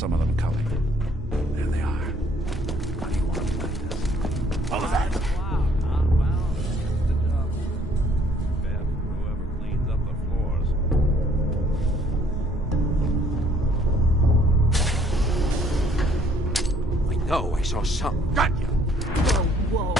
some of them coming. There they are. How do you want to play this? What was that? Wow, huh? Well, that's the job. Bad for whoever cleans up the floors. I know I saw something. Got you. Whoa, whoa.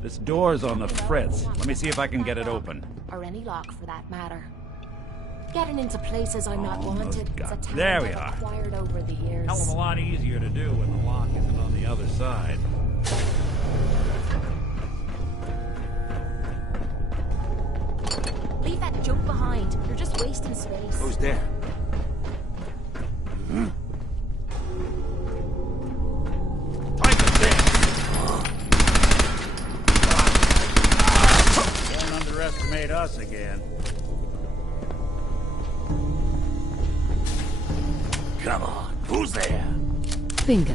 This door's on the fritz. Let me see if I can get it open. Or any lock, for that matter. Getting into places I'm not wanted is a talent There we I've are. acquired over the years. Hell of a lot easier to do when the lock isn't on the other side. Leave that junk behind. You're just wasting space. Who's there? Don't underestimate us again. Come on. Who's there? Bingo.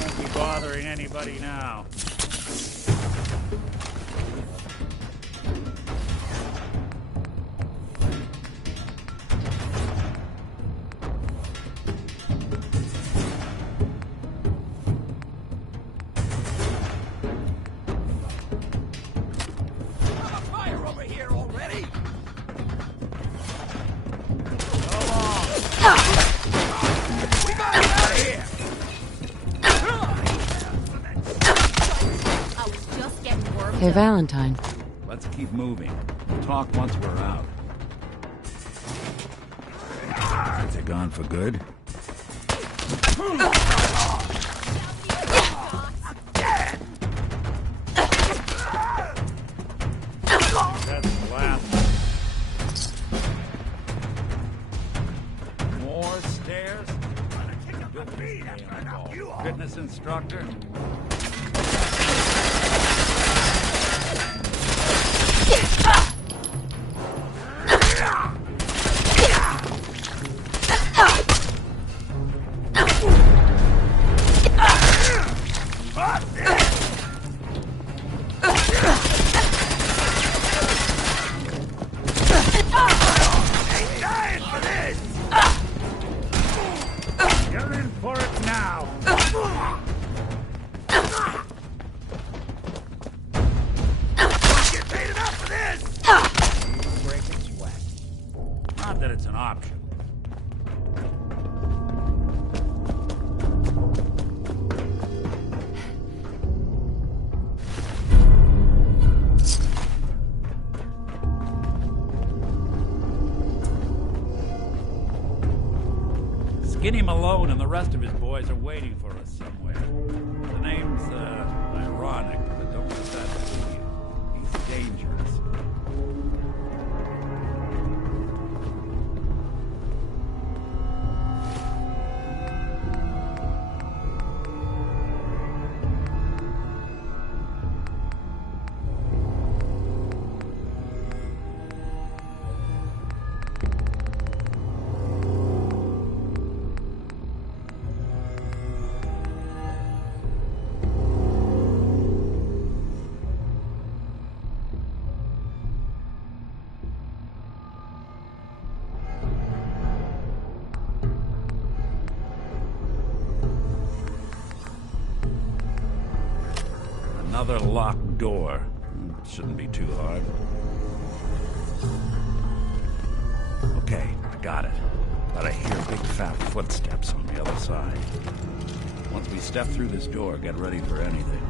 Won't be bothering anybody now. Hey, Valentine. Let's keep moving. We'll talk once we're out. Think they're gone for good? That's the last. More stairs? Fitness instructor? You're in for it now. Get paid enough for this. Breaking sweat. Not that it's an option. Skinny Malone and the rest of his boys are waiting for us somewhere. The name's, ironic, but don't let that fool you. He's dangerous. Another locked door. Shouldn't be too hard. Okay, I got it. But I hear big fat footsteps on the other side. Once we step through this door, get ready for anything.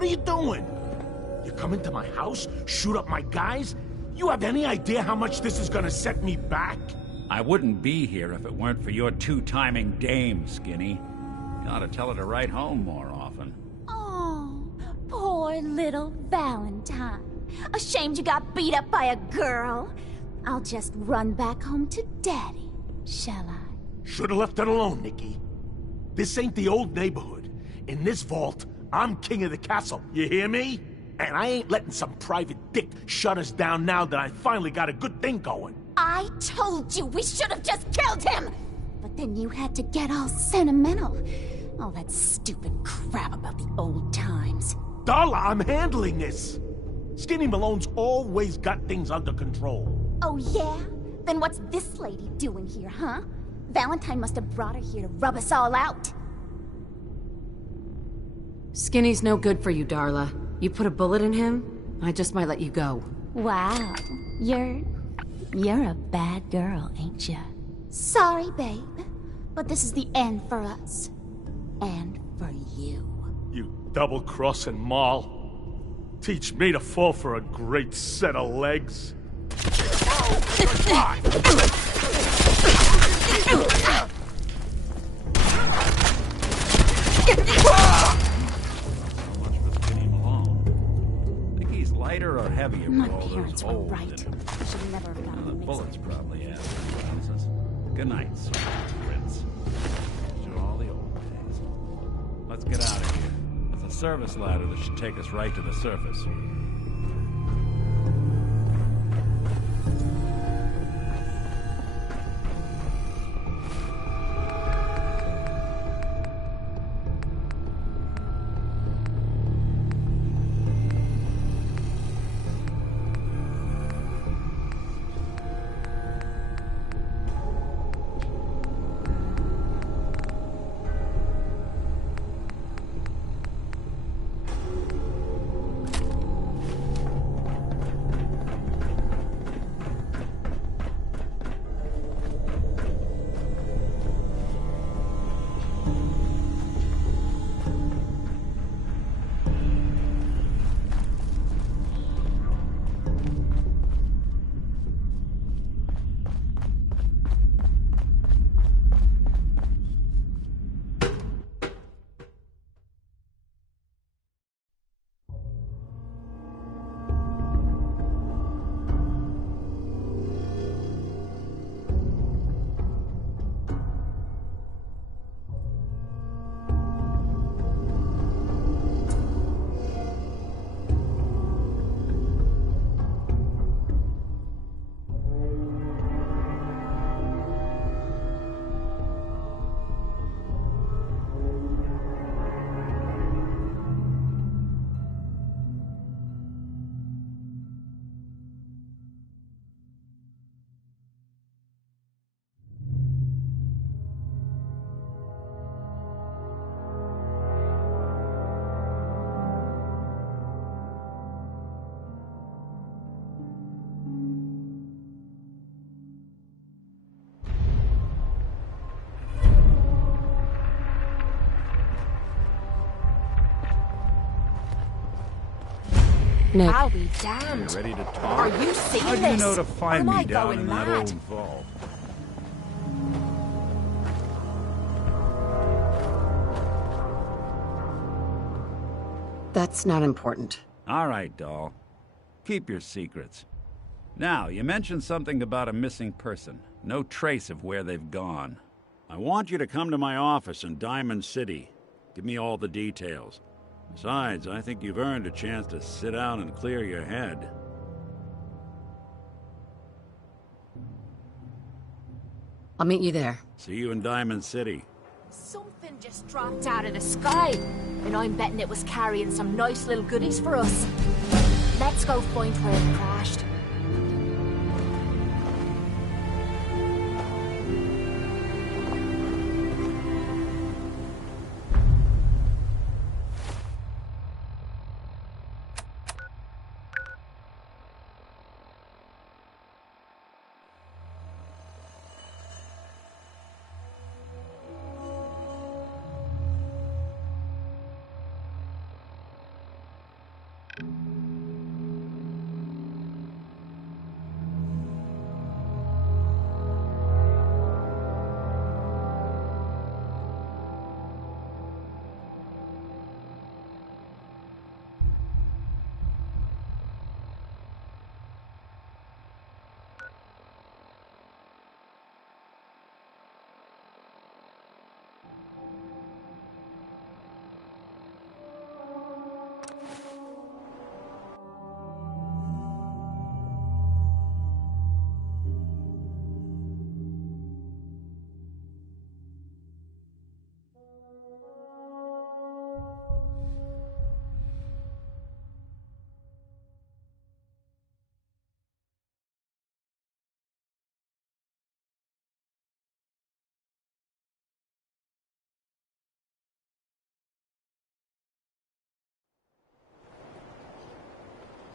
What are you doing? You come into my house, shoot up my guys? You have any idea how much this is gonna set me back? I wouldn't be here if it weren't for your two-timing dame, Skinny. You ought to tell her to write home more often. Oh, poor little Valentine. Ashamed you got beat up by a girl? I'll just run back home to Daddy, shall I? Should've left it alone, Nikki. This ain't the old neighborhood. In this vault, I'm king of the castle, you hear me? And I ain't letting some private dick shut us down now that I finally got a good thing going. I told you we should have just killed him! But then you had to get all sentimental. All that stupid crap about the old times. Darla, I'm handling this. Skinny Malone's always got things under control. Oh yeah? Then what's this lady doing here, huh? Valentine must have brought her here to rub us all out. Skinny's no good for you, Darla. You put a bullet in him, I just might let you go. Wow. You're a bad girl, ain't ya? Sorry, babe. But this is the end for us. And for you. You double-crossing Moll. Teach me to fall for a great set of legs. Lighter or heavier My for all parents those were holes right. in him? I should never have gotten The mixed bullets up. probably add nonsense. Good night, sweet prince. These are all the old days. Let's get out of here. There's a service ladder that should take us right to the surface. Nick. I'll be damned. You ready to talk? Are you seeing How do you know to find Or am me I down going in that mad? old vault? That's not important. All right, doll. Keep your secrets. Now, you mentioned something about a missing person. No trace of where they've gone. I want you to come to my office in Diamond City. Give me all the details. Besides, I think you've earned a chance to sit down and clear your head. I'll meet you there. See you in Diamond City. Something just dropped out of the sky, and I'm betting it was carrying some nice little goodies for us. Let's go find where it crashed.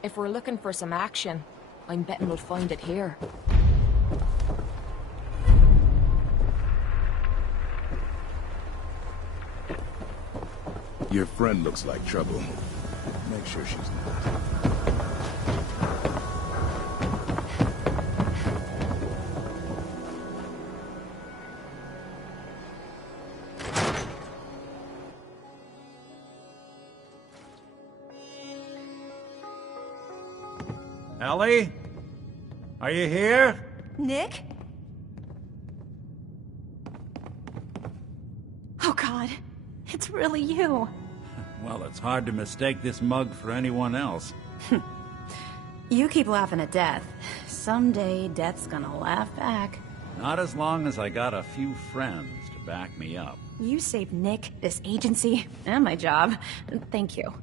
If we're looking for some action, I'm betting we'll find it here. Your friend looks like trouble. Make sure she's not. Ellie? Are you here? Nick? Oh God, it's really you. Well, it's hard to mistake this mug for anyone else. You keep laughing at death. Someday, death's gonna laugh back. Not as long as I got a few friends to back me up. You saved Nick, this agency, and my job. Thank you.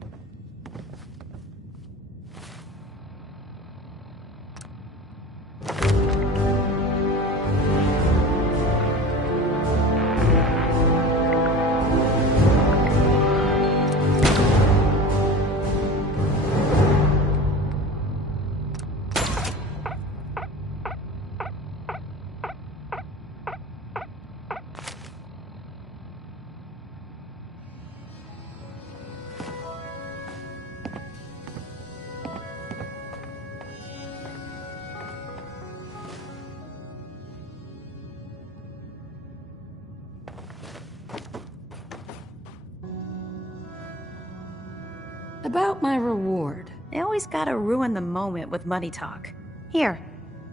About my reward. They always gotta ruin the moment with money talk. Here,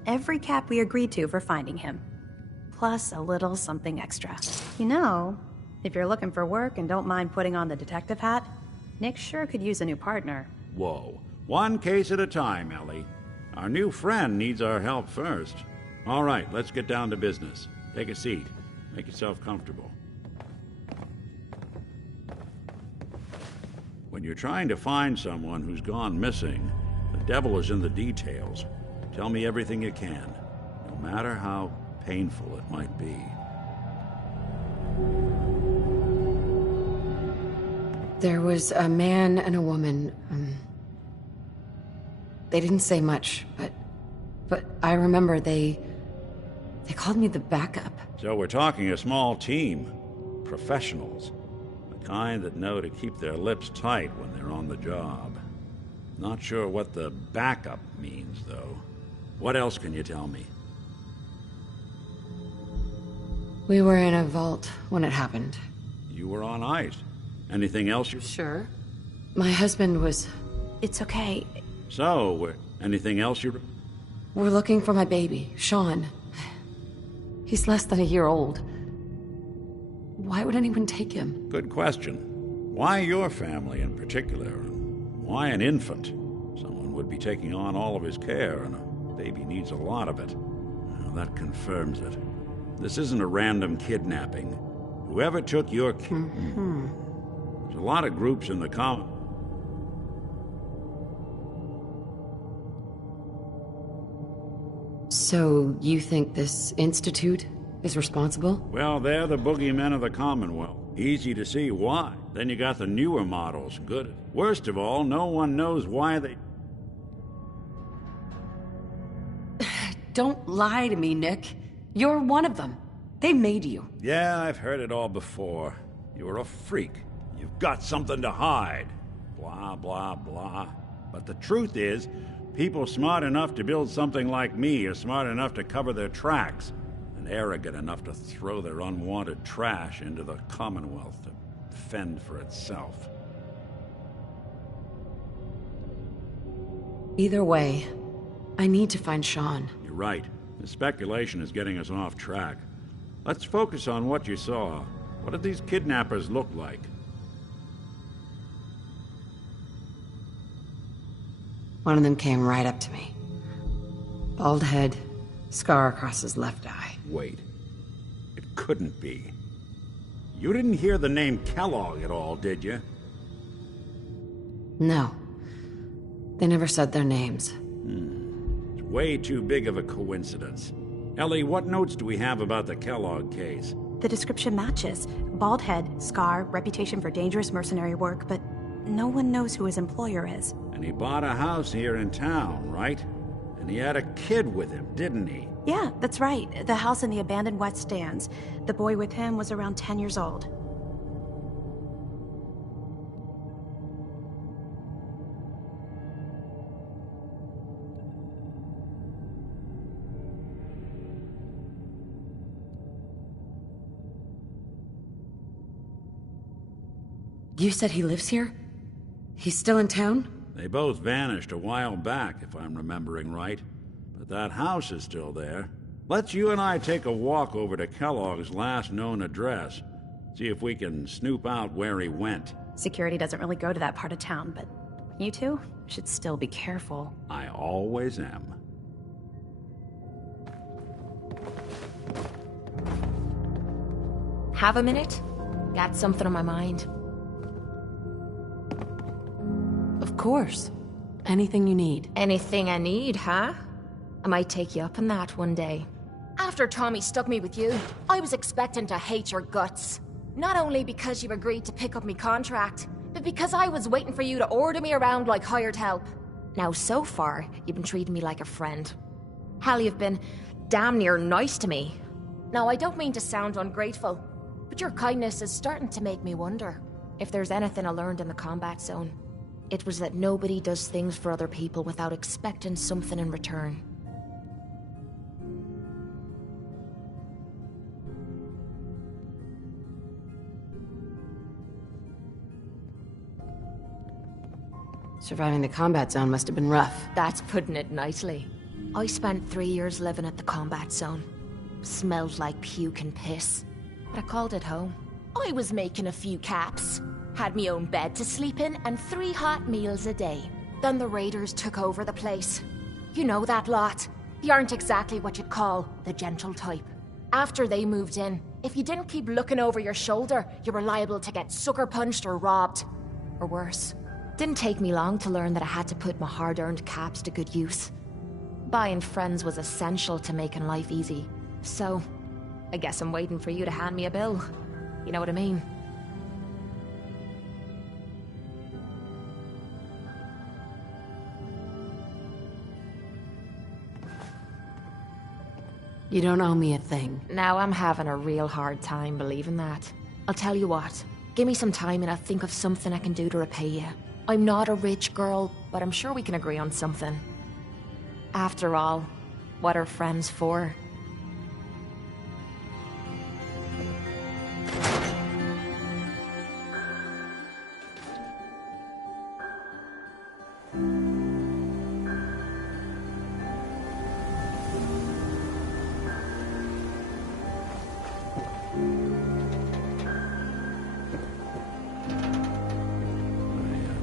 every cap we agreed to for finding him. Plus a little something extra. You know, if you're looking for work and don't mind putting on the detective hat, Nick sure could use a new partner. Whoa. One case at a time, Ellie. Our new friend needs our help first. All right, let's get down to business. Take a seat. Make yourself comfortable. When you're trying to find someone who's gone missing, the devil is in the details. Tell me everything you can, no matter how painful it might be. There was a man and a woman. They didn't say much, but I remember they called me the backup. So we're talking a small team. Professionals. The kind that know to keep their lips tight when they're on the job. Not sure what the backup means, though. What else can you tell me? We were in a vault when it happened. You were on ice. Anything else you... Sure. My husband was... It's okay. So, anything else you... We're looking for my baby, Sean. He's less than a year old. Why would anyone take him? Good question. Why your family in particular? And why an infant? Someone would be taking on all of his care, and a baby needs a lot of it. Well, that confirms it. This isn't a random kidnapping. Whoever took your kid... There's a lot of groups in the So, you think this institute is responsible? Well, they're the boogeymen of the Commonwealth. Easy to see why. Then you got the newer models. Good. Worst of all, no one knows why they... Don't lie to me, Nick. You're one of them. They made you. Yeah, I've heard it all before. You're a freak. You've got something to hide. Blah, blah, blah. But the truth is, people smart enough to build something like me are smart enough to cover their tracks, and arrogant enough to throw their unwanted trash into the Commonwealth to fend for itself. Either way, I need to find Sean. You're right. The speculation is getting us off track. Let's focus on what you saw. What did these kidnappers look like? One of them came right up to me. Bald head, scar across his left eye. Wait. It couldn't be. You didn't hear the name Kellogg at all, did you? No. They never said their names. It's way too big of a coincidence. Ellie, what notes do we have about the Kellogg case? The description matches. Bald head, scar, reputation for dangerous mercenary work, but no one knows who his employer is. And he bought a house here in town, right? And he had a kid with him, didn't he? Yeah, that's right. The house in the abandoned West Stands. The boy with him was around 10 years old. You said he lives here? He's still in town? They both vanished a while back, if I'm remembering right. But that house is still there. Let's you and I take a walk over to Kellogg's last known address. See if we can snoop out where he went. Security doesn't really go to that part of town, but you two should still be careful. I always am. Have a minute? Got something on my mind. Of course. Anything you need. Anything I need, huh? I might take you up on that one day. After Tommy stuck me with you, I was expecting to hate your guts. Not only because you agreed to pick up me contract, but because I was waiting for you to order me around like hired help. Now, so far, you've been treating me like a friend. Hell, you've been damn near nice to me. Now, I don't mean to sound ungrateful, but your kindness is starting to make me wonder. If there's anything I learned in the combat zone, it was that nobody does things for other people without expecting something in return. Surviving the combat zone must have been rough. That's putting it nicely. I spent 3 years living at the combat zone. Smelled like puke and piss. But I called it home. I was making a few caps. Had me own bed to sleep in and 3 hot meals a day. Then the raiders took over the place. You know that lot. They aren't exactly what you'd call the gentle type. After they moved in, if you didn't keep looking over your shoulder, you were liable to get sucker punched or robbed. Or worse. Didn't take me long to learn that I had to put my hard-earned caps to good use. Buying friends was essential to making life easy. So, I guess I'm waiting for you to hand me a bill. You know what I mean? You don't owe me a thing. Now I'm having a real hard time believing that. I'll tell you what. Give me some time and I'll think of something I can do to repay you. I'm not a rich girl, but I'm sure we can agree on something. After all, what are friends for?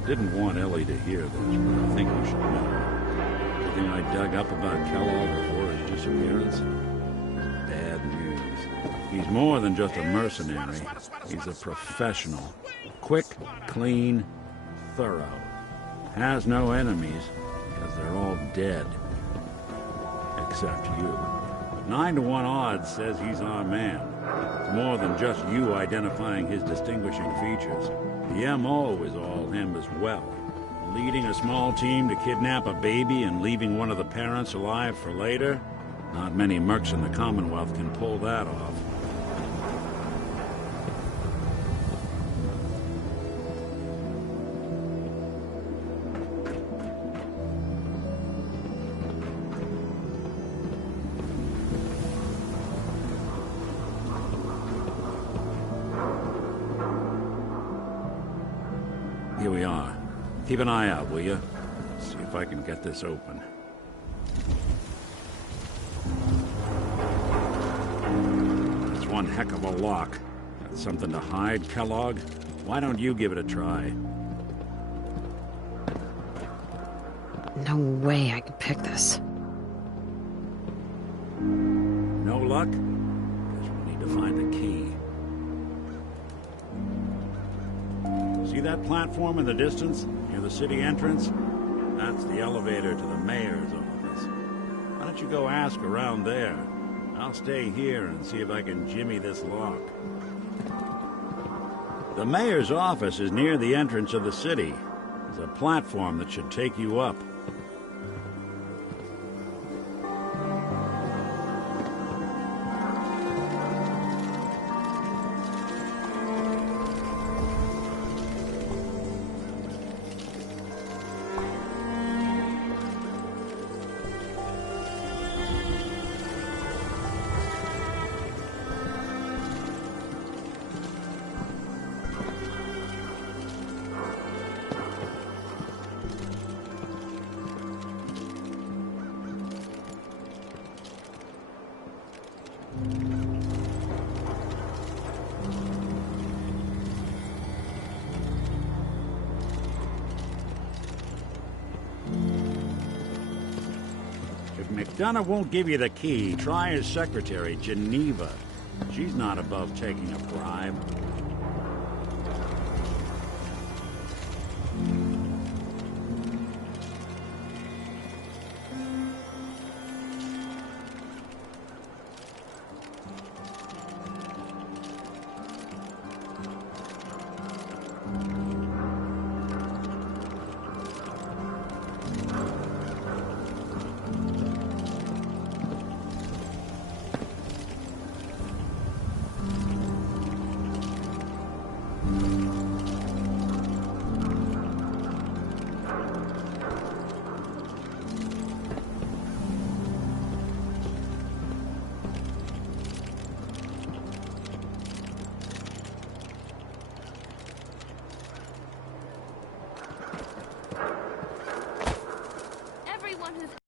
Didn't want Ellie to hear this, but I think you should know. Everything I dug up about Kellogg before his disappearance is bad news. He's more than just a mercenary. He's a professional. Quick, clean, thorough. Has no enemies, because they're all dead. Except you. 9 to 1 odds says he's our man. It's more than just you identifying his distinguishing features. The M.O. is all him as well. Leading a small team to kidnap a baby and leaving one of the parents alive for later? Not many mercs in the Commonwealth can pull that off. Here we are. Keep an eye out, will you? See if I can get this open. It's one heck of a lock. Got something to hide, Kellogg? Why don't you give it a try? No way I could pick this. No luck? Guess we'll need to find the key. See that platform in the distance, near the city entrance? That's the elevator to the mayor's office. Why don't you go ask around there? I'll stay here and see if I can jimmy this lock. The mayor's office is near the entrance of the city. There's a platform that should take you up. If McDonough won't give you the key, try his secretary, Geneva. She's not above taking a bribe.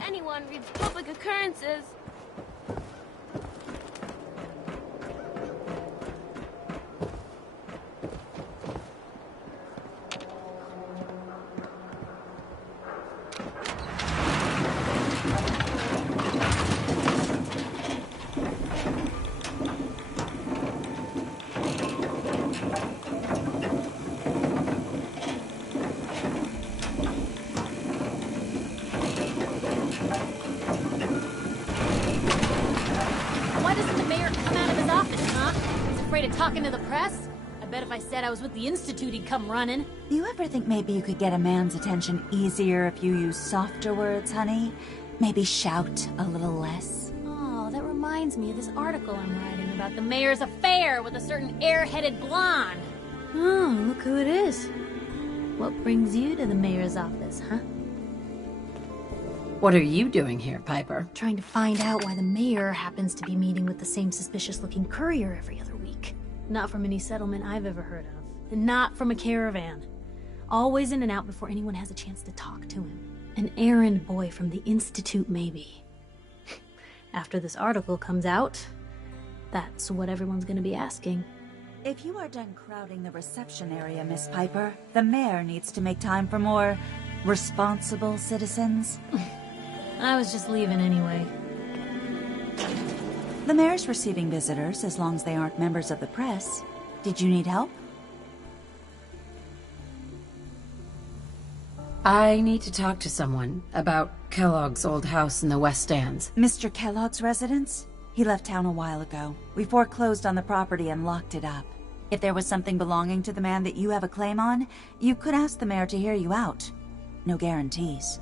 Anyone reads public occurrences. Talking to the press? I bet if I said I was with the Institute, he'd come running. You ever think maybe you could get a man's attention easier if you use softer words, honey? Maybe shout a little less? Oh, that reminds me of this article I'm writing about the mayor's affair with a certain air-headed blonde. Oh, look who it is. What brings you to the mayor's office, huh? What are you doing here, Piper? Trying to find out why the mayor happens to be meeting with the same suspicious-looking courier every other week. Not from any settlement I've ever heard of. And not from a caravan. Always in and out before anyone has a chance to talk to him. An errand boy from the Institute, maybe. After this article comes out, that's what everyone's gonna be asking. If you are done crowding the reception area, Miss Piper, the mayor needs to make time for more responsible citizens. I was just leaving anyway. The mayor's receiving visitors as long as they aren't members of the press. Did you need help? I need to talk to someone about Kellogg's old house in the West Stands. Mr. Kellogg's residence? He left town a while ago. We foreclosed on the property and locked it up. If there was something belonging to the man that you have a claim on, you could ask the mayor to hear you out. No guarantees.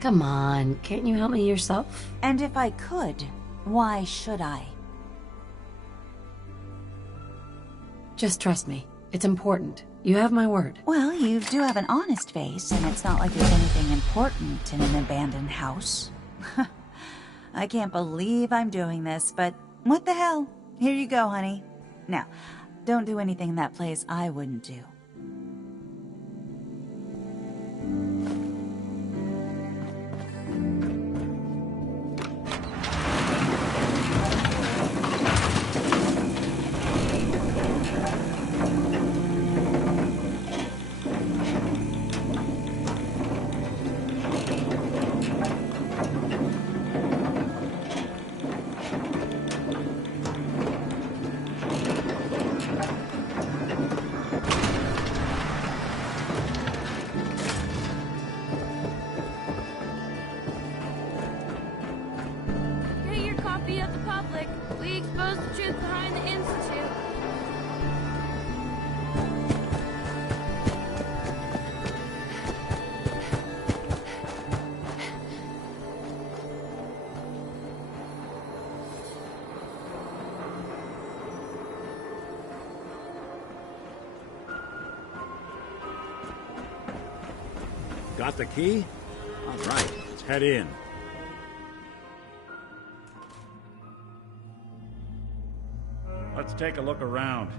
Come on, can't you help me yourself? And if I could, why should I? Just trust me. It's important. You have my word. Well, you do have an honest face, and it's not like there's anything important in an abandoned house. I can't believe I'm doing this, but what the hell? Here you go, honey. Now, don't do anything in that place I wouldn't do. Get your copy of the public. We expose the truth behind the inside. Got the key? All right, let's head in. Let's take a look around.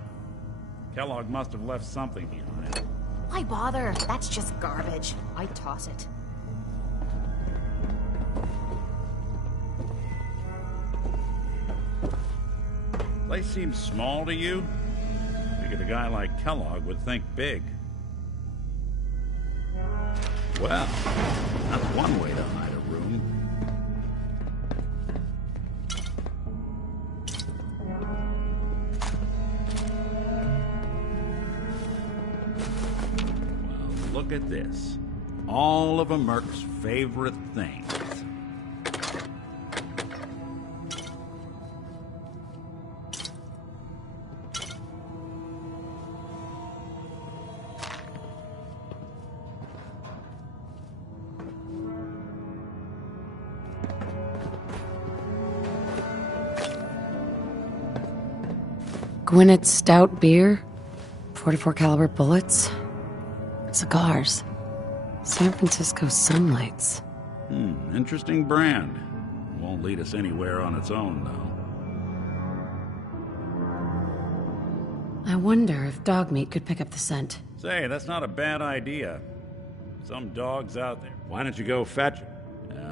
Kellogg must have left something behind. Why bother? That's just garbage. I'd toss it. Place seems small to you? Figured a guy like Kellogg would think big. Well, that's one way to hide a room. Well, look at this. All of a Merc's favorite things. Gwynnett's stout beer, 44 caliber bullets, cigars, San Francisco sunlights. Interesting brand. Won't lead us anywhere on its own, though. I wonder if dog meat could pick up the scent. Say, that's not a bad idea. Some dog's out there. Why don't you go fetch it?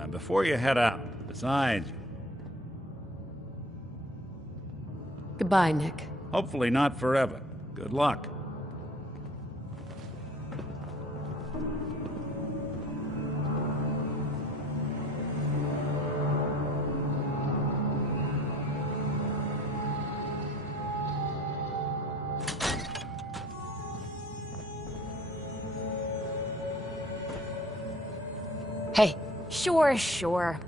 Before you head out. Besides... Goodbye, Nick. Hopefully not forever. Good luck. Hey. Sure, sure.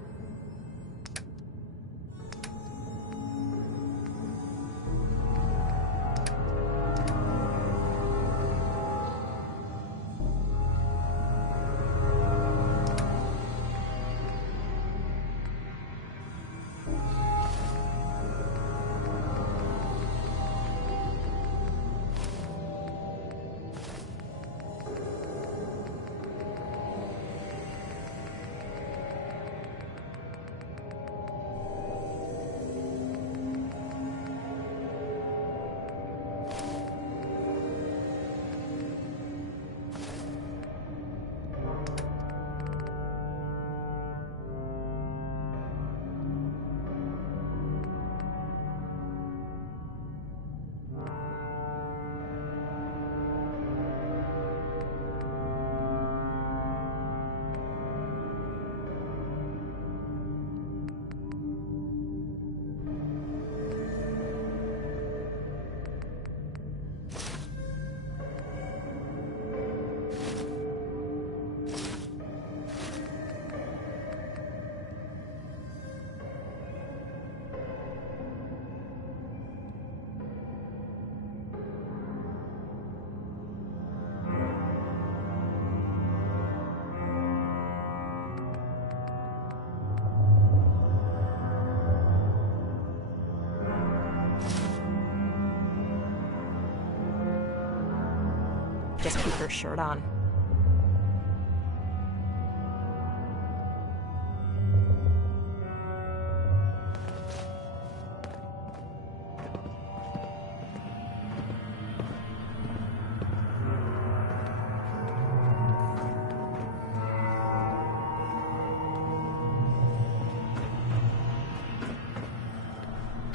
Just keep her shirt on.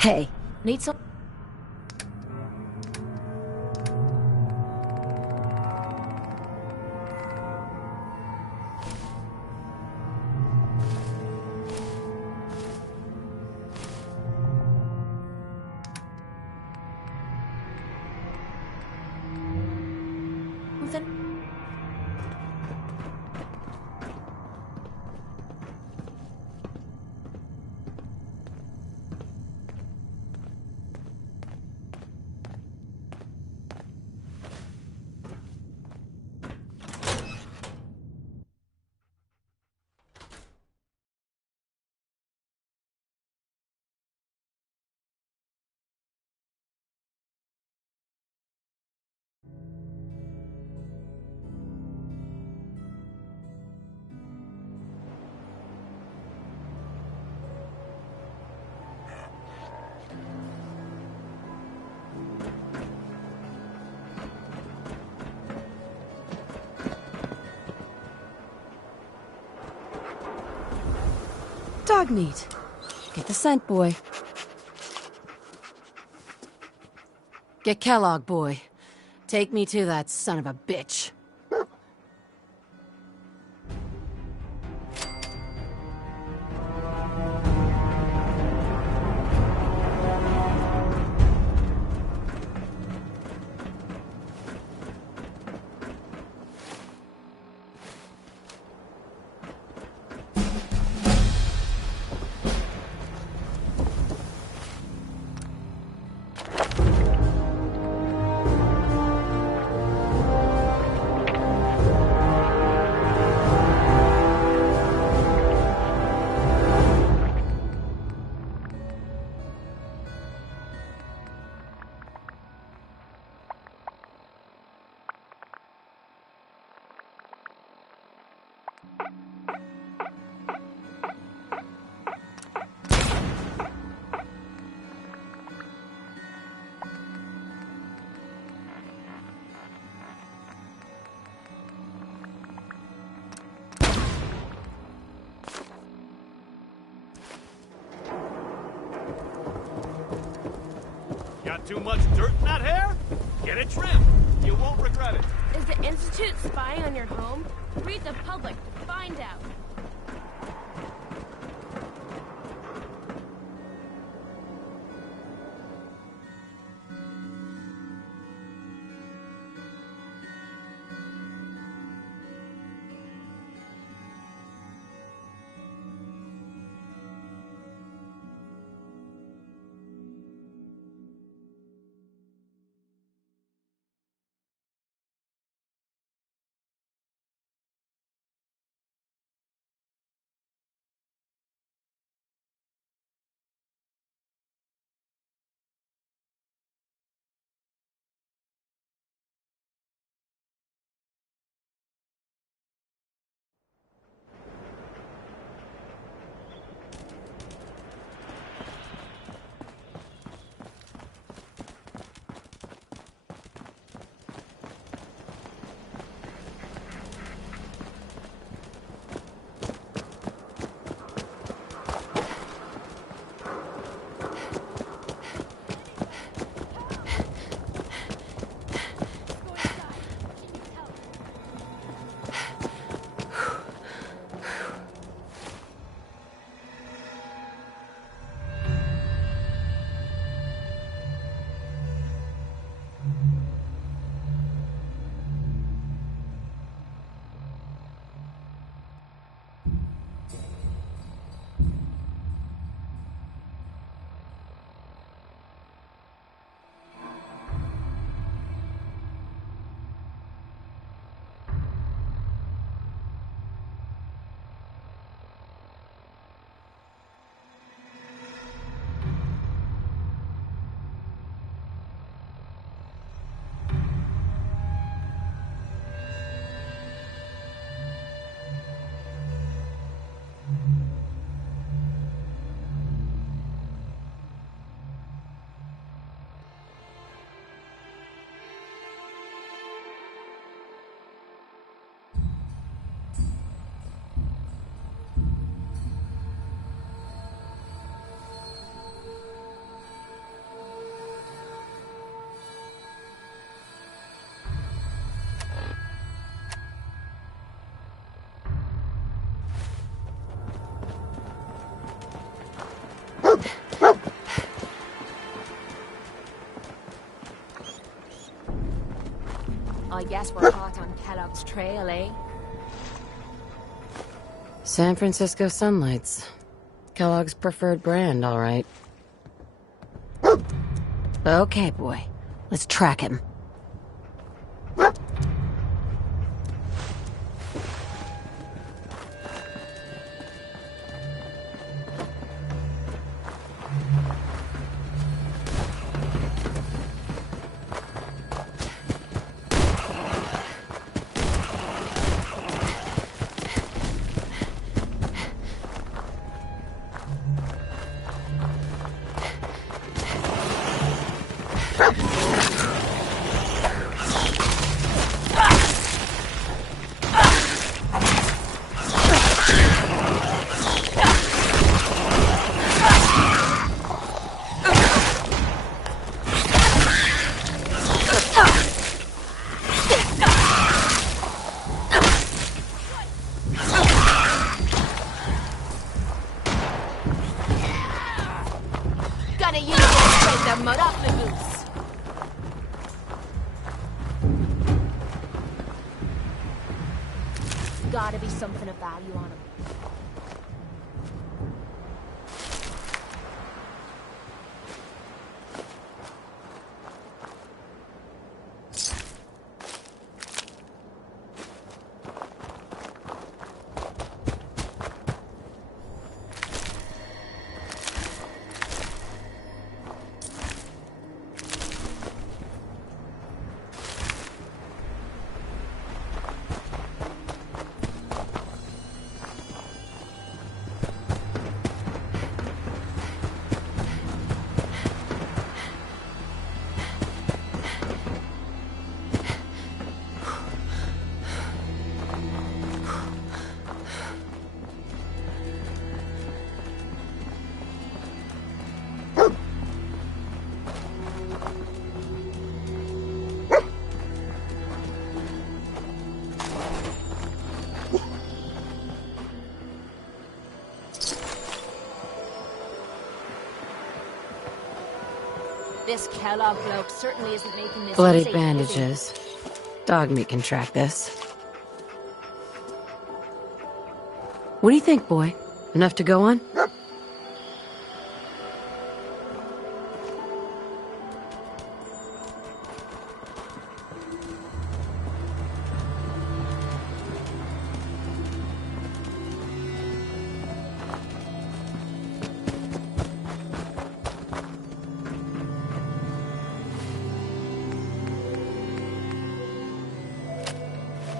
Hey, need some... dog need? Get the scent, boy. Get Kellogg, boy. Take me to that son of a bitch. Got too much dirt in that hair? Get it trimmed. You won't regret it. Is the Institute spying on your home? Read the public to find out. I guess we're hot on Kellogg's trail, eh? San Francisco Sunlights. Kellogg's preferred brand, all right. Okay, boy. Let's track him. mud off my boots. Gotta be something of value on him. This Kellogg bloke certainly isn't making this Bloody easy, bandages. Dog meat can track this. What do you think, boy? Enough to go on?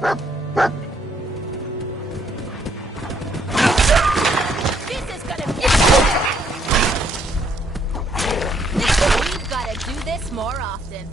We've got to do this more often.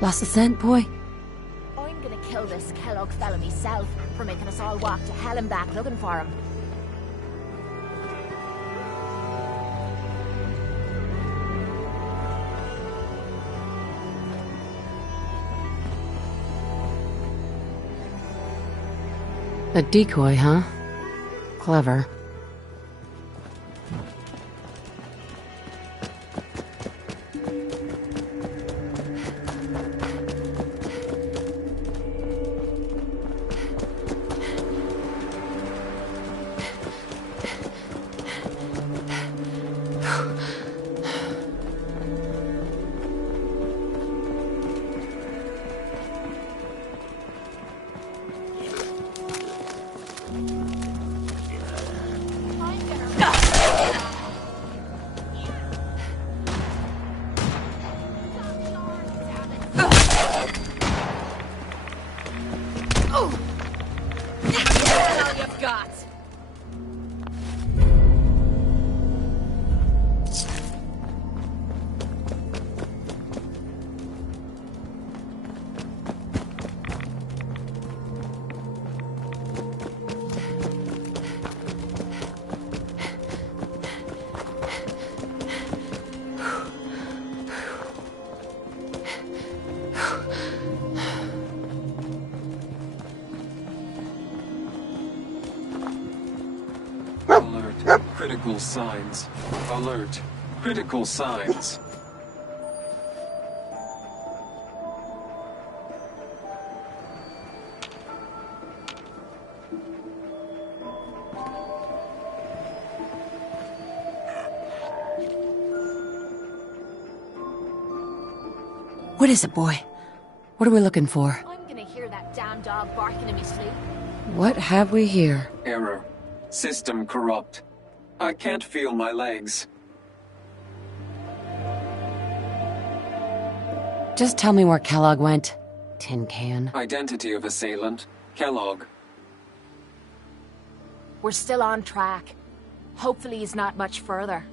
Lost a scent, boy? I'm gonna kill this Kellogg fella myself for making us all walk to hell and back looking for him. A decoy, huh? Clever. Alert. Critical signs. Alert. Critical signs. What is it, boy? What are we looking for? I'm gonna hear that damn dog barking in my sleep. What have we here? Error. System corrupt. I can't feel my legs. Just tell me where Kellogg went. Tin can. Identity of assailant. Kellogg. We're still on track. Hopefully he's not much further.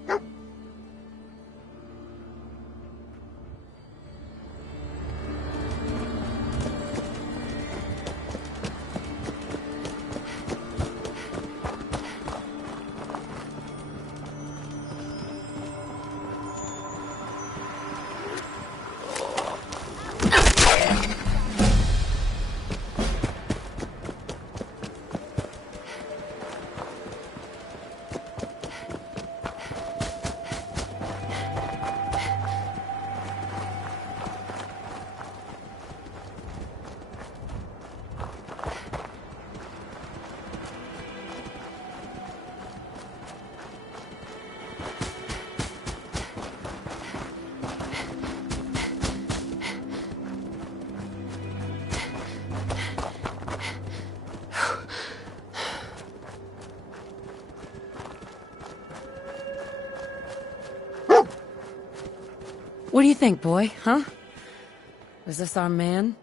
What do you think, boy, huh? Is this our man?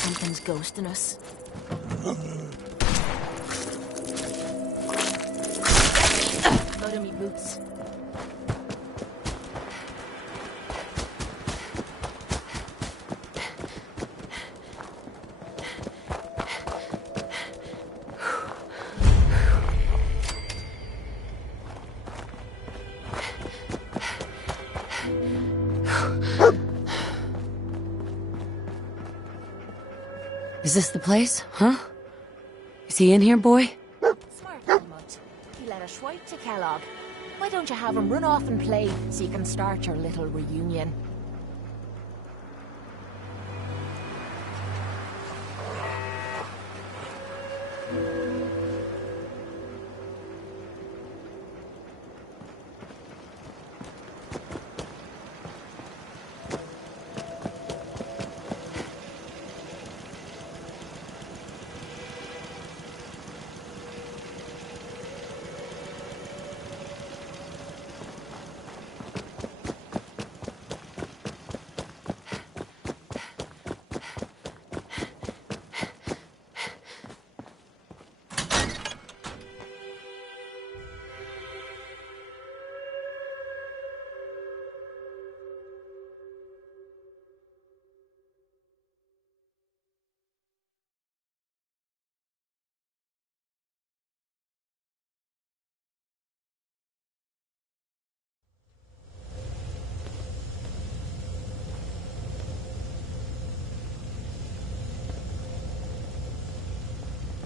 Something's ghosting us. Load of me boots. Is this the place, huh? Is he in here, boy? Smart mutt. You let us right to Kellogg. Why don't you have him run off and play so you can start your little reunion?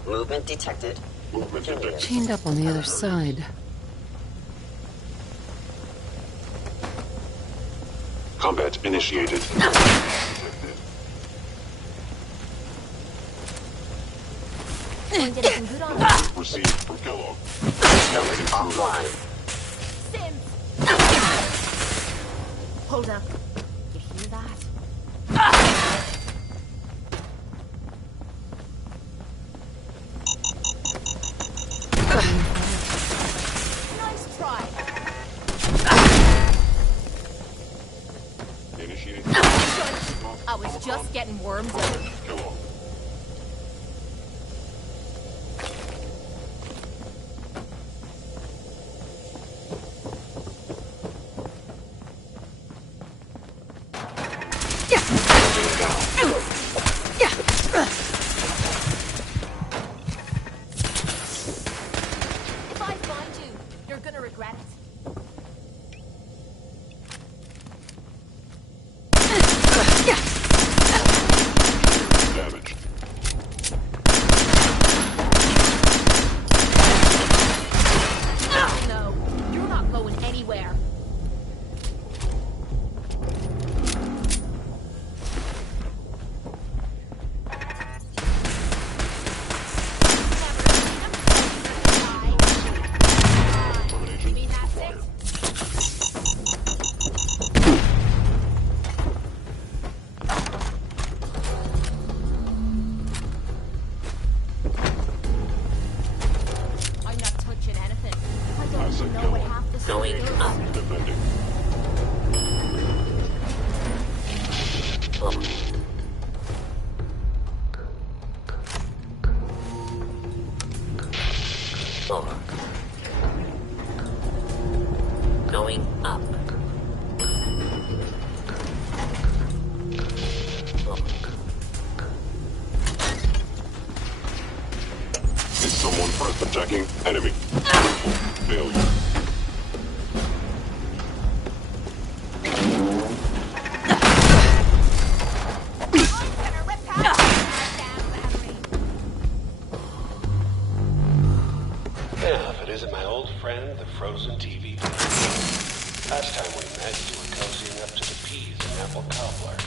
Movement detected. Movement detected. Chained up on the other side. Combat initiated. Received from Kellogg. Offline. Hold up. You hear that? Nice try. Initiated. I was just getting wormed out. Kellogg. If I find you, you're gonna regret it. at Kellogg. Going up. Defending. Forward. Going up. Is someone press attacking enemy? Failure. Yeah, if it isn't my old friend, the frozen TV. Last time we met, you were cozying up to the peas and apple cobbler.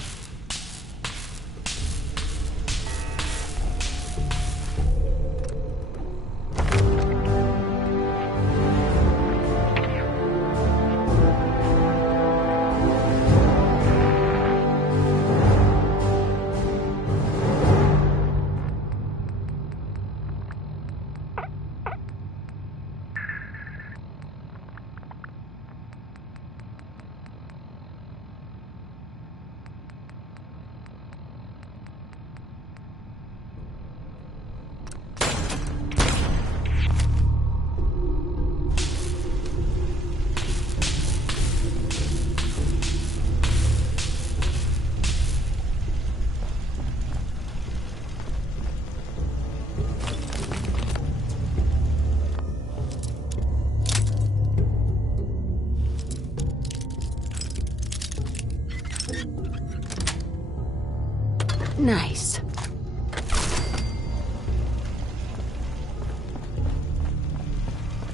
Nice.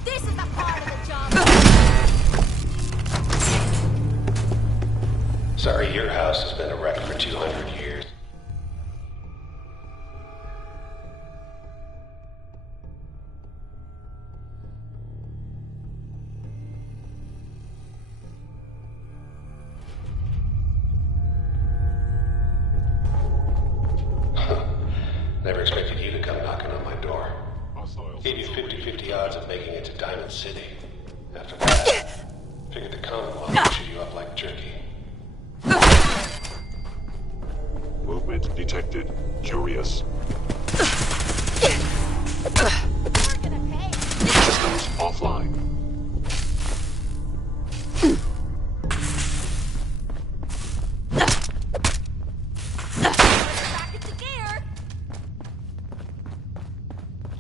This is the part of the job. Sorry, your house has been a wreck for 200 years. Never expected you to come knocking on my door. Gave you 50-50 odds of making it to Diamond City. After that, figured the Commonwealth would shoot you up like jerky. Movement detected. Curious. Systems offline.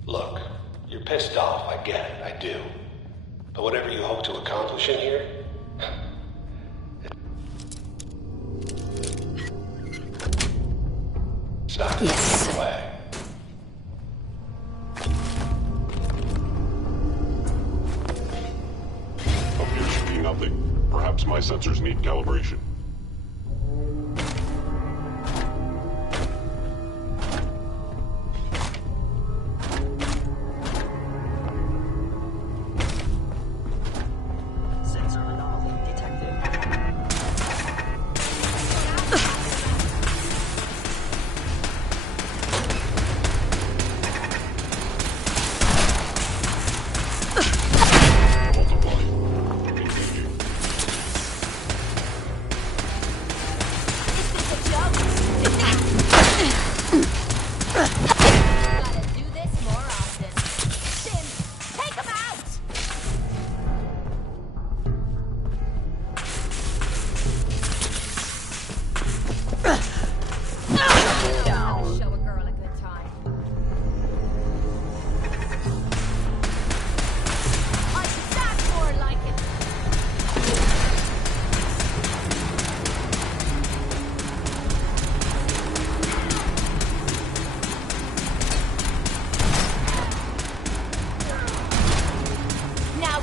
Look, you're pissed off, I get it, I do. But whatever you hope to accomplish in here, it's not going to get away. Appears to be nothing. Perhaps my sensors need calibration.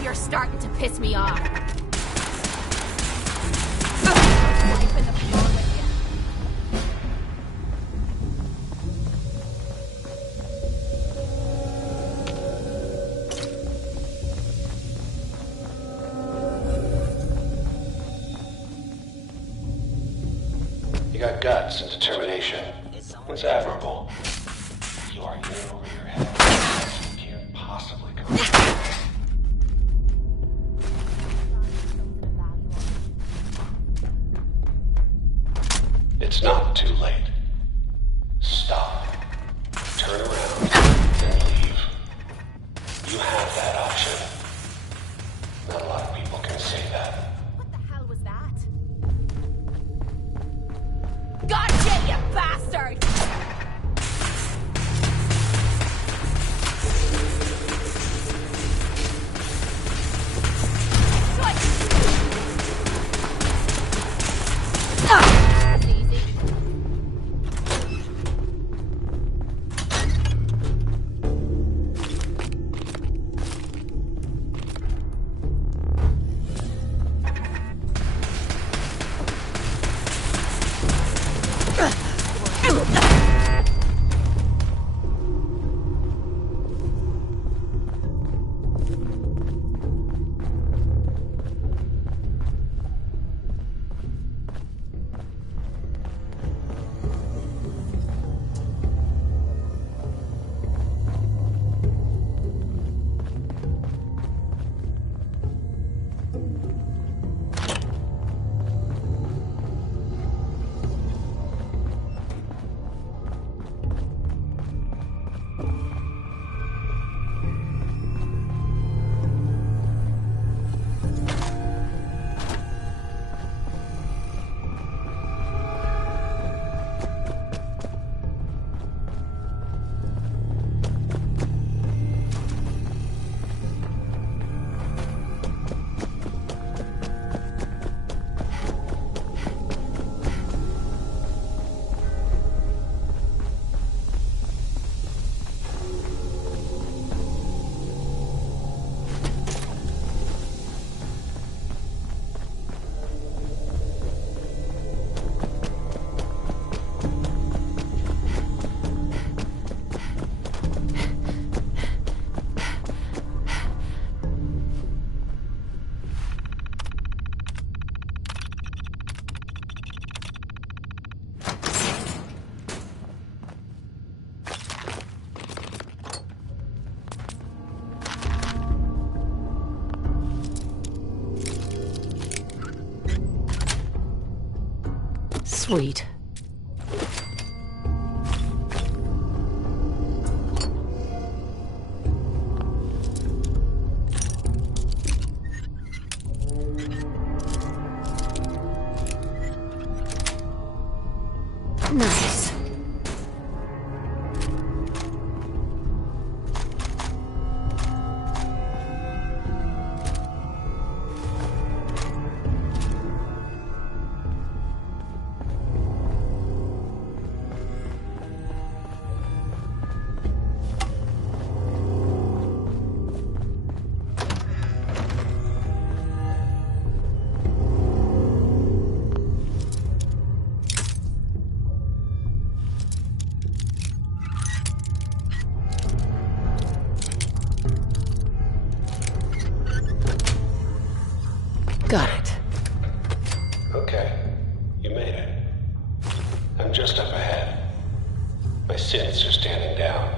You're starting to piss me off. Wiping the floor with you got guts and determination. It's admirable. You are in over your head. You can't possibly come. It's not too late. Stop. Turn around and leave. You have that option. Not a lot of people can say that. What the hell was that? Gotcha, you bastard! Sweet. Nice. Got it. Okay, you made it. I'm just up ahead. My sins are standing down.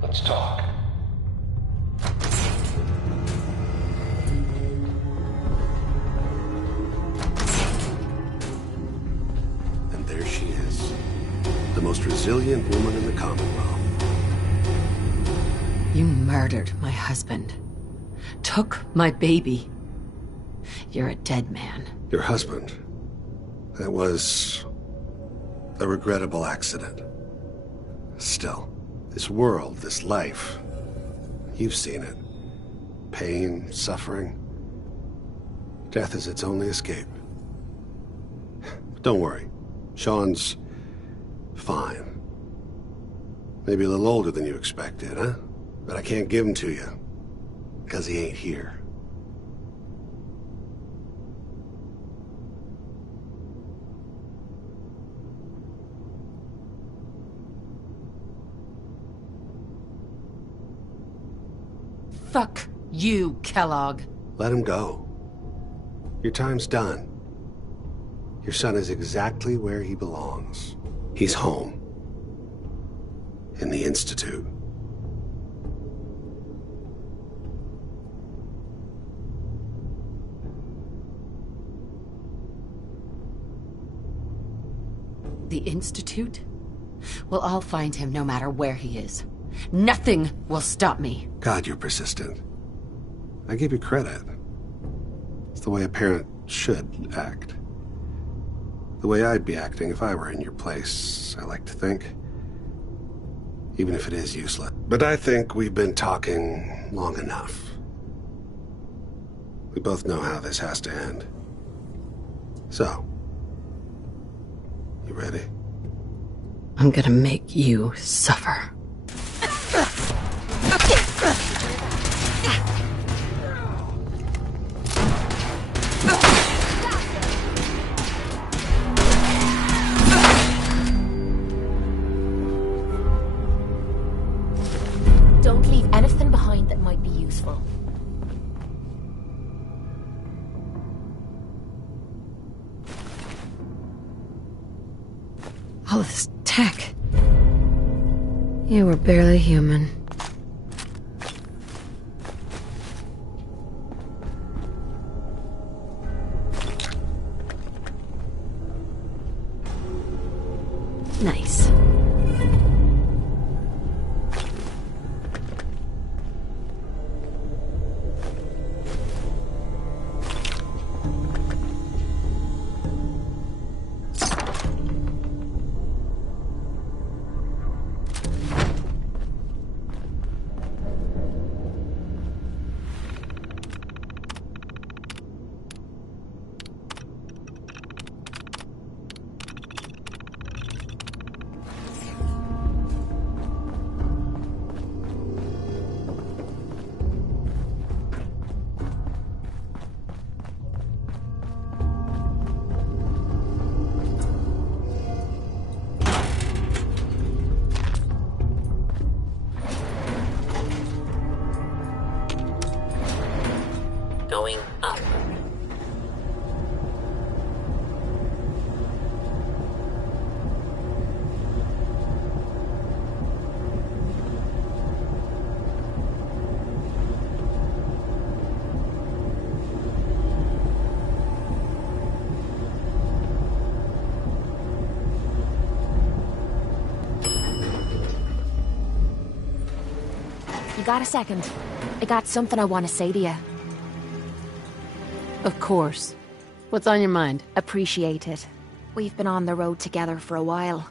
Let's talk. And there she is. The most resilient woman in the Commonwealth. You murdered my husband. Took my baby. You're a dead man. Your husband. That was a regrettable accident. Still, this world, this life, you've seen it. Pain, suffering. Death is its only escape. Don't worry. Sean's fine. Maybe a little older than you expected, huh? But I can't give him to you, because he ain't here. Fuck you, Kellogg. Let him go. Your time's done. Your son is exactly where he belongs. He's home. In the Institute. Institute? Well, I'll find him no matter where he is. Nothing will stop me. God, you're persistent. I give you credit. It's the way a parent should act. The way I'd be acting if I were in your place, I like to think. Even if it is useless. But I think we've been talking long enough. We both know how this has to end. So, you ready? I'm gonna make you suffer. Don't leave anything behind that might be useful. All this tech. You were barely human. Nice. Going up. You got a second? I got something I want to say to you. Of course. What's on your mind? Appreciate it. We've been on the road together for a while,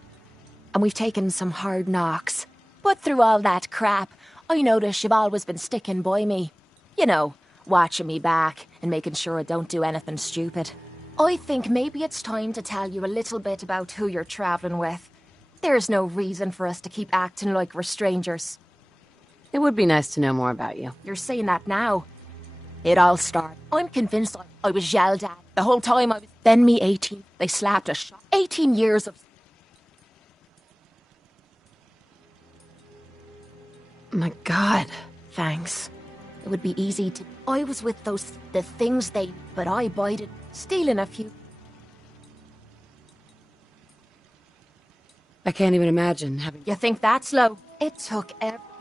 and we've taken some hard knocks. But through all that crap, I notice you've always been sticking by me. You know, watching me back and making sure I don't do anything stupid. I think maybe it's time to tell you a little bit about who you're traveling with. There's no reason for us to keep acting like we're strangers. It would be nice to know more about you. You're saying that now. It all started. I'm convinced I was yelled at the whole time I was... Then me 18, they slapped a shot. 18 years of... My God. Thanks. It would be easy to... I was with the things they... But I bided, stealing a few... I can't even imagine having... You think that's low? It took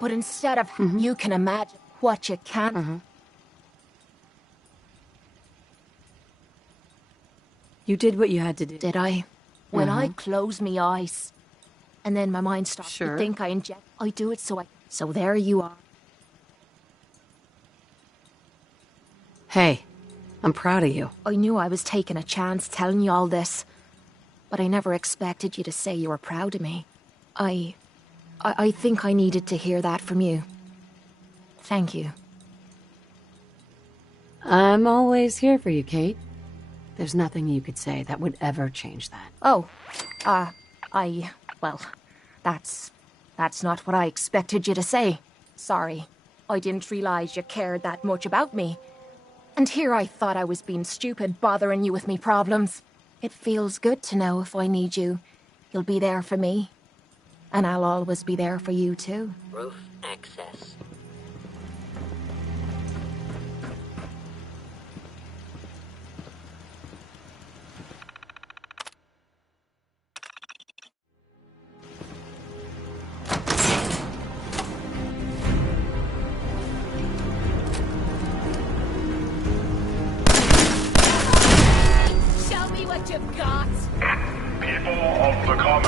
but instead of you can imagine what you can... You did what you had to do. Did I? When I close my eyes, and then my mind starts to think I inject... I do it so I... So there you are. Hey, I'm proud of you. I knew I was taking a chance telling you all this, but I never expected you to say you were proud of me. I think I needed to hear that from you. Thank you. I'm always here for you, Kate. There's nothing you could say that would ever change that. Oh, well, that's not what I expected you to say. Sorry. I didn't realize you cared that much about me. And here I thought I was being stupid, bothering you with me problems. It feels good to know if I need you, you'll be there for me. And I'll always be there for you, too. Roof access. Show me what you've got! People of the common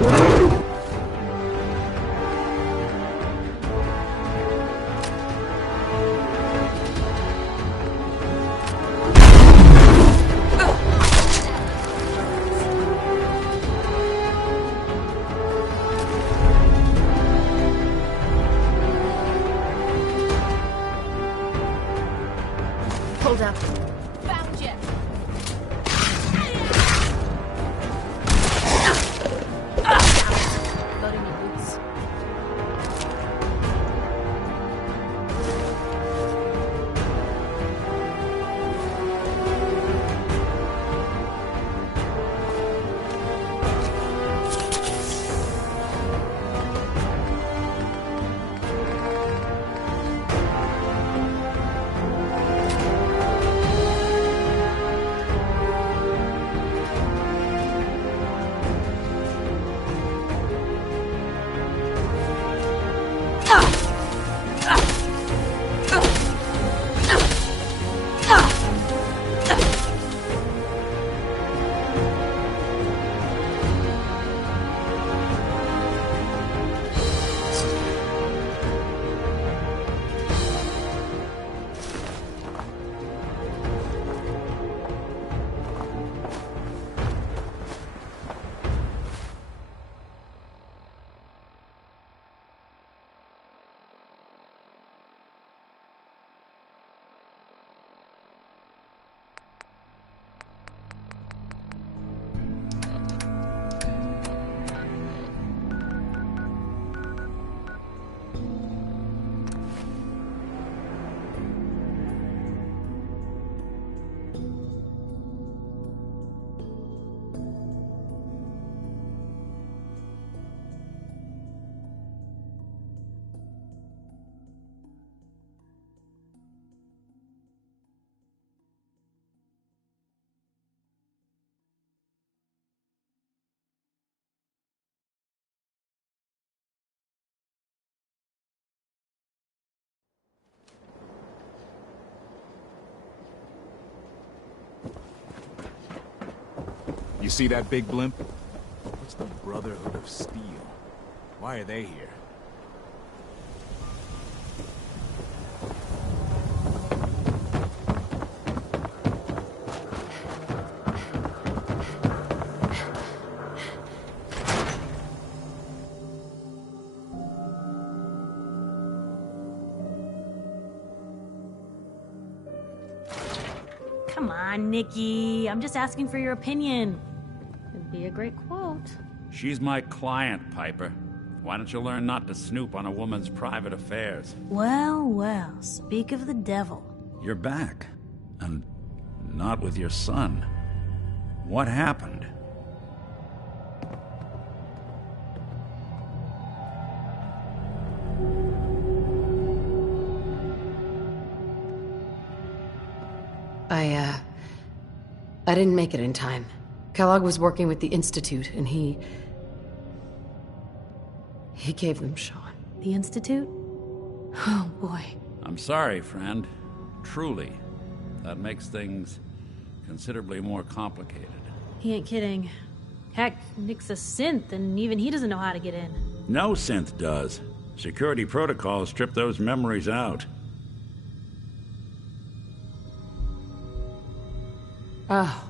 Hold up. Found you. Loading your boots. You see that big blimp? What's the Brotherhood of Steel? Why are they here? Come on, Nikki. I'm just asking for your opinion. It'd be a great quote. She's my client, Piper. Why don't you learn not to snoop on a woman's private affairs? Well, well, speak of the devil. You're back. And not with your son. What happened? I didn't make it in time. Kellogg was working with the Institute, and he gave them Sean. The Institute? Oh, boy. I'm sorry, friend. Truly. That makes things considerably more complicated. He ain't kidding. Heck, Nick's a synth, and even he doesn't know how to get in. No synth does. Security protocols strip those memories out. Oh,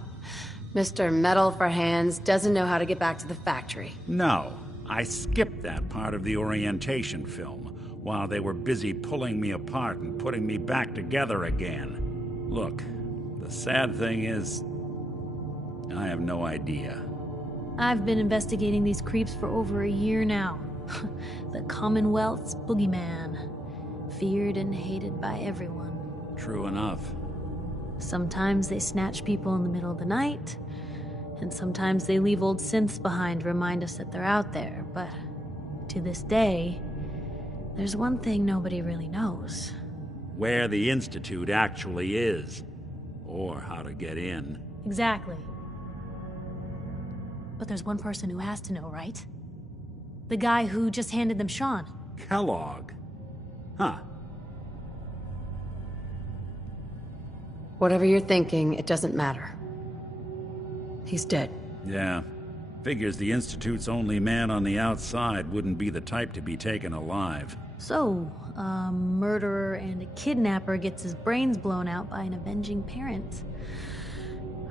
Mr. Metal for Hands doesn't know how to get back to the factory. No, I skipped that part of the orientation film while they were busy pulling me apart and putting me back together again. Look, the sad thing is, I have no idea. I've been investigating these creeps for over a year now. The Commonwealth's boogeyman. Feared and hated by everyone. True enough. Sometimes they snatch people in the middle of the night, and sometimes they leave old synths behind to remind us that they're out there, but to this day, there's one thing nobody really knows. Where the Institute actually is, or how to get in. Exactly. But there's one person who has to know, right? The guy who just handed them Sean. Kellogg? Huh. Whatever you're thinking, it doesn't matter. He's dead. Yeah, Figures the Institute's only man on the outside wouldn't be the type to be taken alive. So, a murderer and a kidnapper gets his brains blown out by an avenging parent.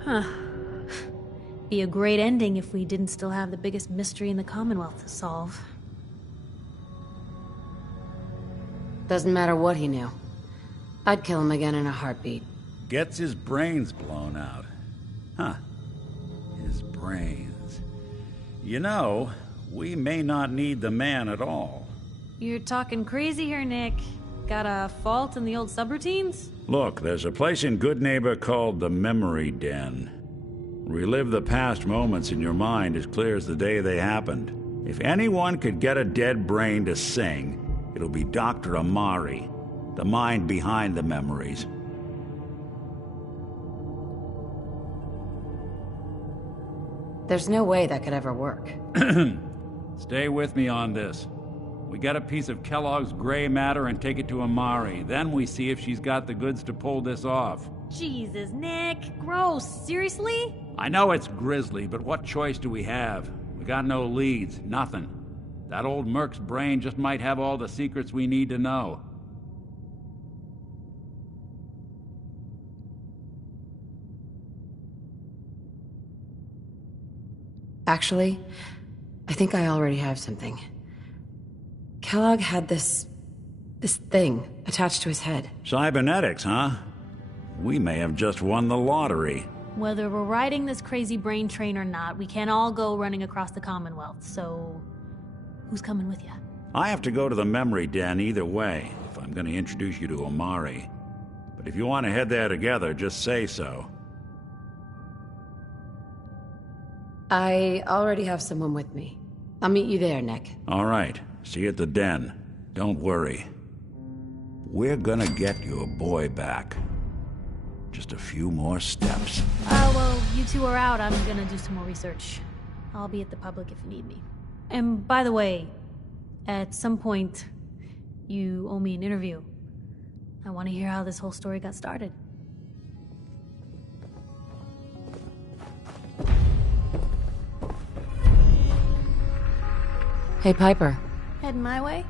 Huh. Be a great ending if we didn't still have the biggest mystery in the Commonwealth to solve. Doesn't matter what he knew. I'd kill him again in a heartbeat. Gets his brains blown out. Huh. His brains. You know, we may not need the man at all. You're talking crazy here, Nick. Got a fault in the old subroutines? Look, there's a place in Good Neighbor called the Memory Den. Relive the past moments in your mind as clear as the day they happened. If anyone could get a dead brain to sing, it'll be Dr. Amari, the mind behind the memories. There's no way that could ever work. Stay with me on this. We get a piece of Kellogg's gray matter and take it to Amari. Then we see if she's got the goods to pull this off. Jesus, Nick. Gross. Seriously? I know it's grisly, but what choice do we have? We got no leads, nothing. That old Merc's brain just might have all the secrets we need to know. Actually, I think I already have something. Kellogg had this thing attached to his head. Cybernetics, huh? We may have just won the lottery. Whether we're riding this crazy brain train or not, we can't all go running across the Commonwealth, so... who's coming with you? I have to go to the Memory Den either way, if I'm going to introduce you to Omari. But if you want to head there together, just say so. I already have someone with me. I'll meet you there, Nick. All right. See you at the den. Don't worry. We're gonna get your boy back. Just a few more steps. Well, you two are out. I'm gonna do some more research. I'll be at the public if you need me. And by the way, at some point, you owe me an interview. I want to hear how this whole story got started. Hey, Piper. Heading my way?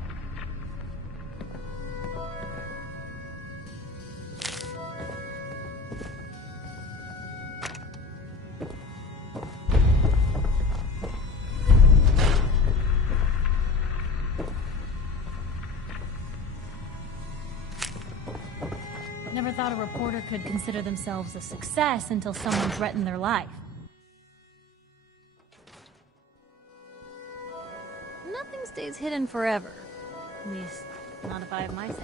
Never thought a reporter could consider themselves a success until someone threatened their life. Nothing stays hidden forever. At least, not if I have my say.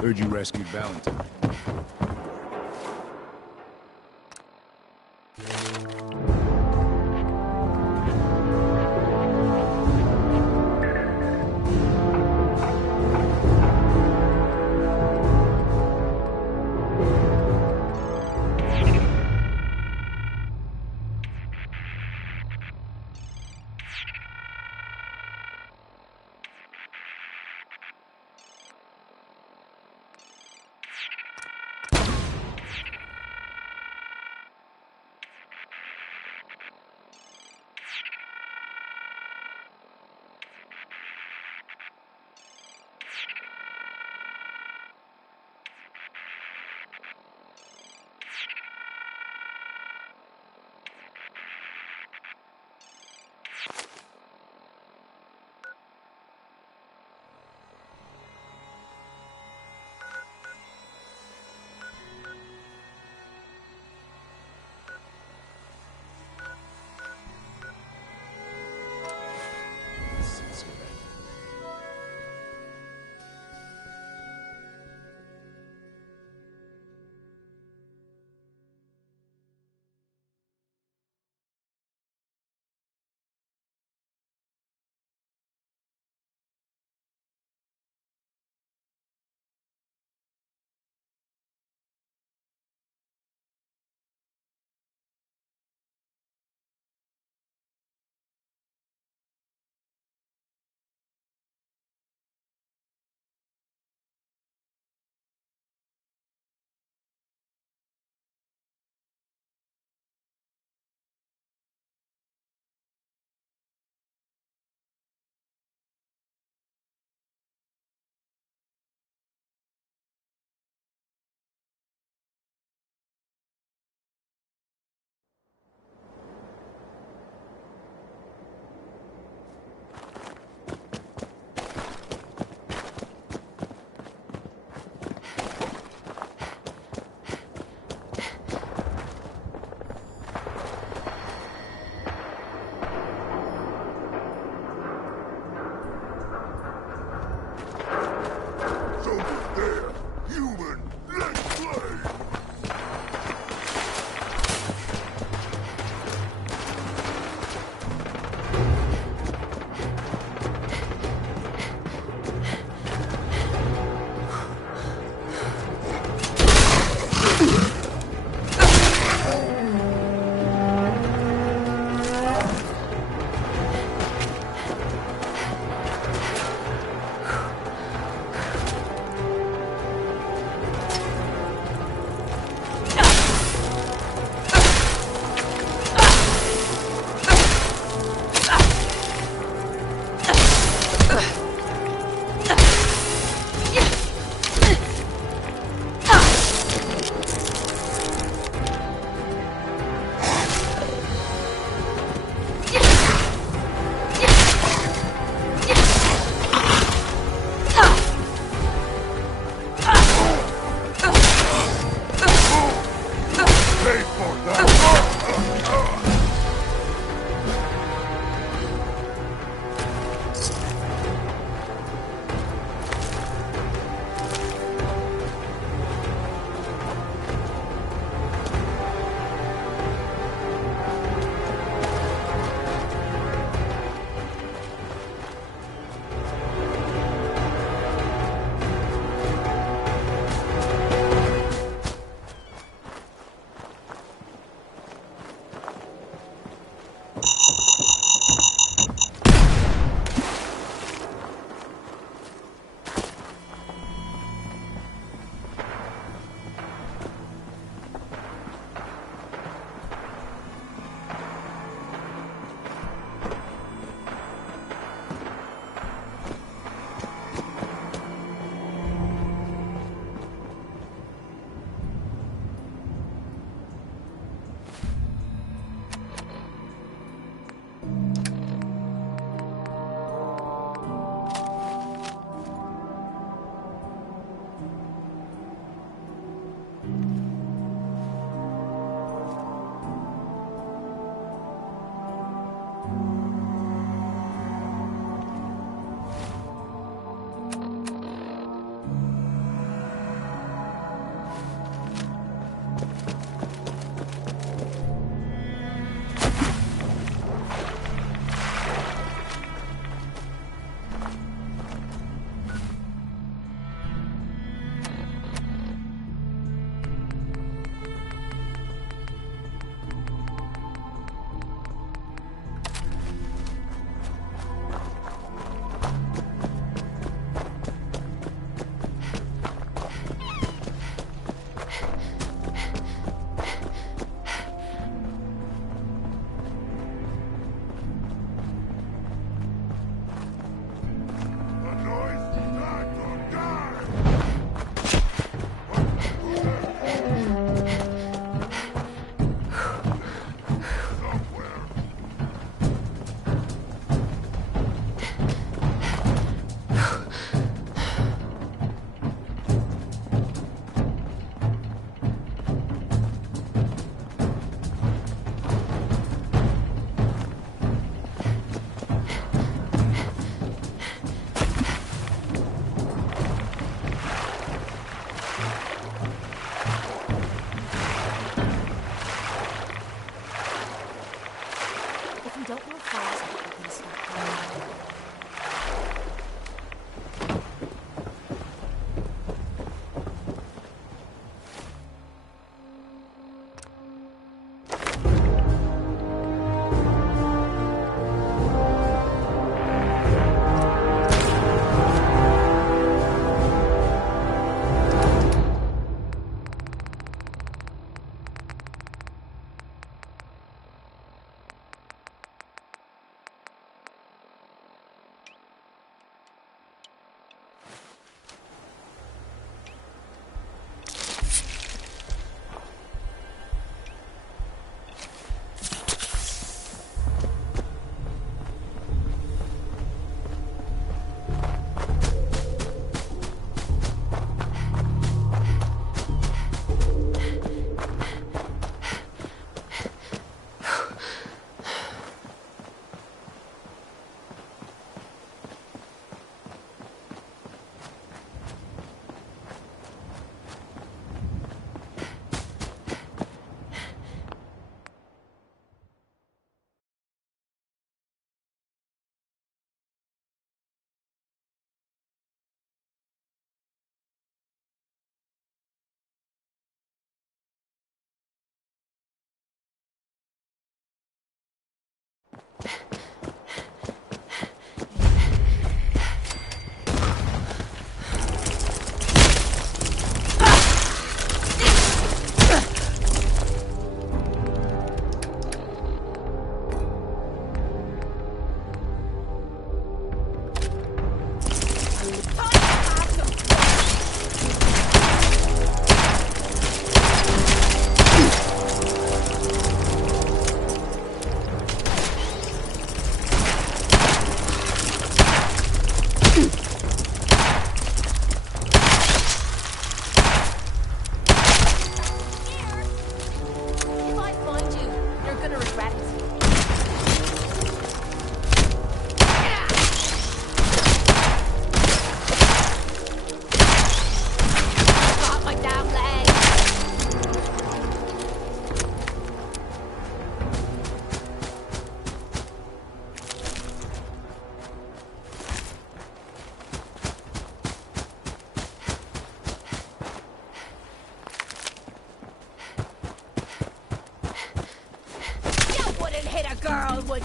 Heard you rescued Valentine.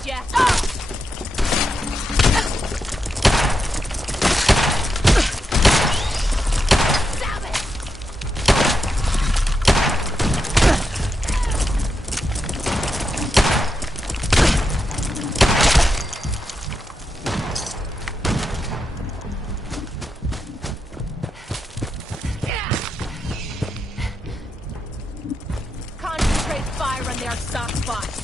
get ya! Concentrate fire on their soft spots.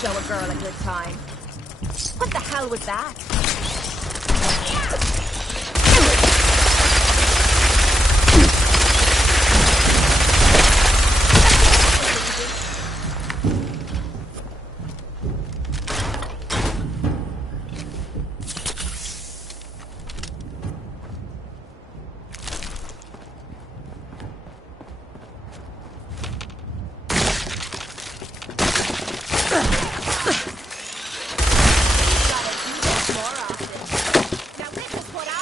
Show a girl a good time. What the hell was that? Gotta do this more often. Now this is what I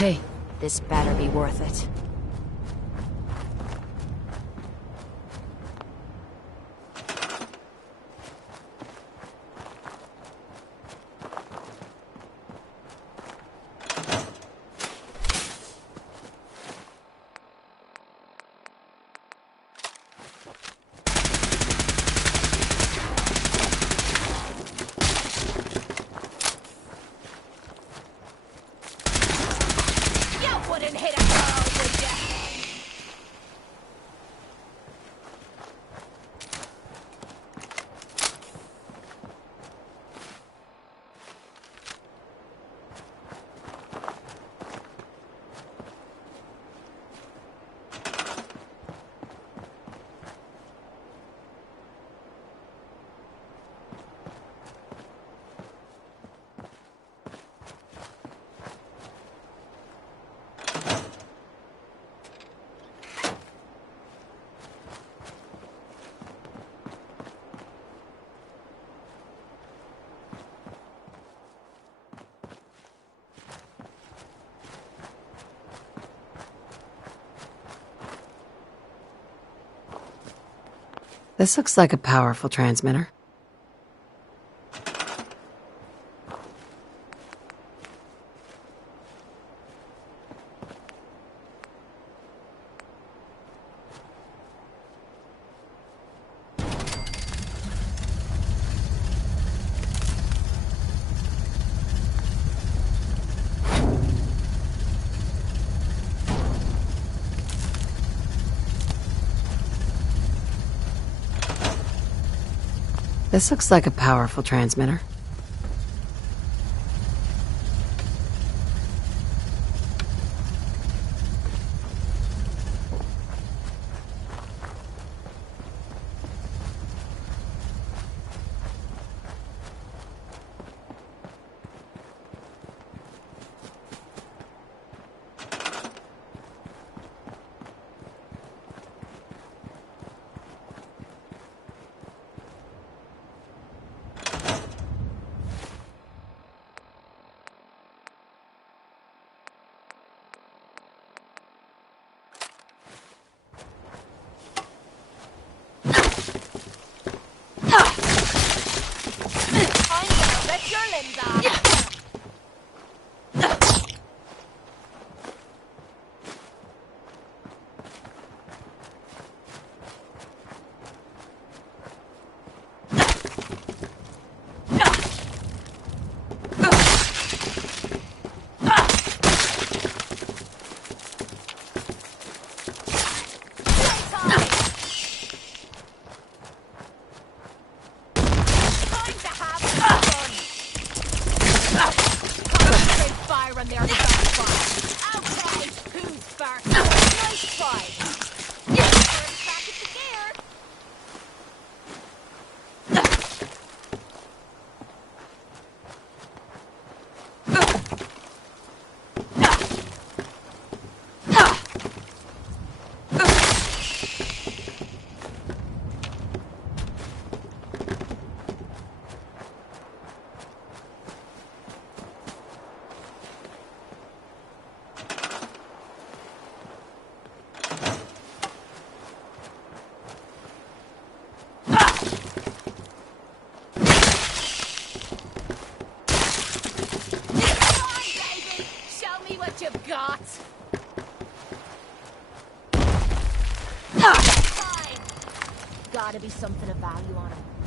Hey. This better be worth it. This looks like a powerful transmitter. This looks like a powerful transmitter. Gotta be something of value on him.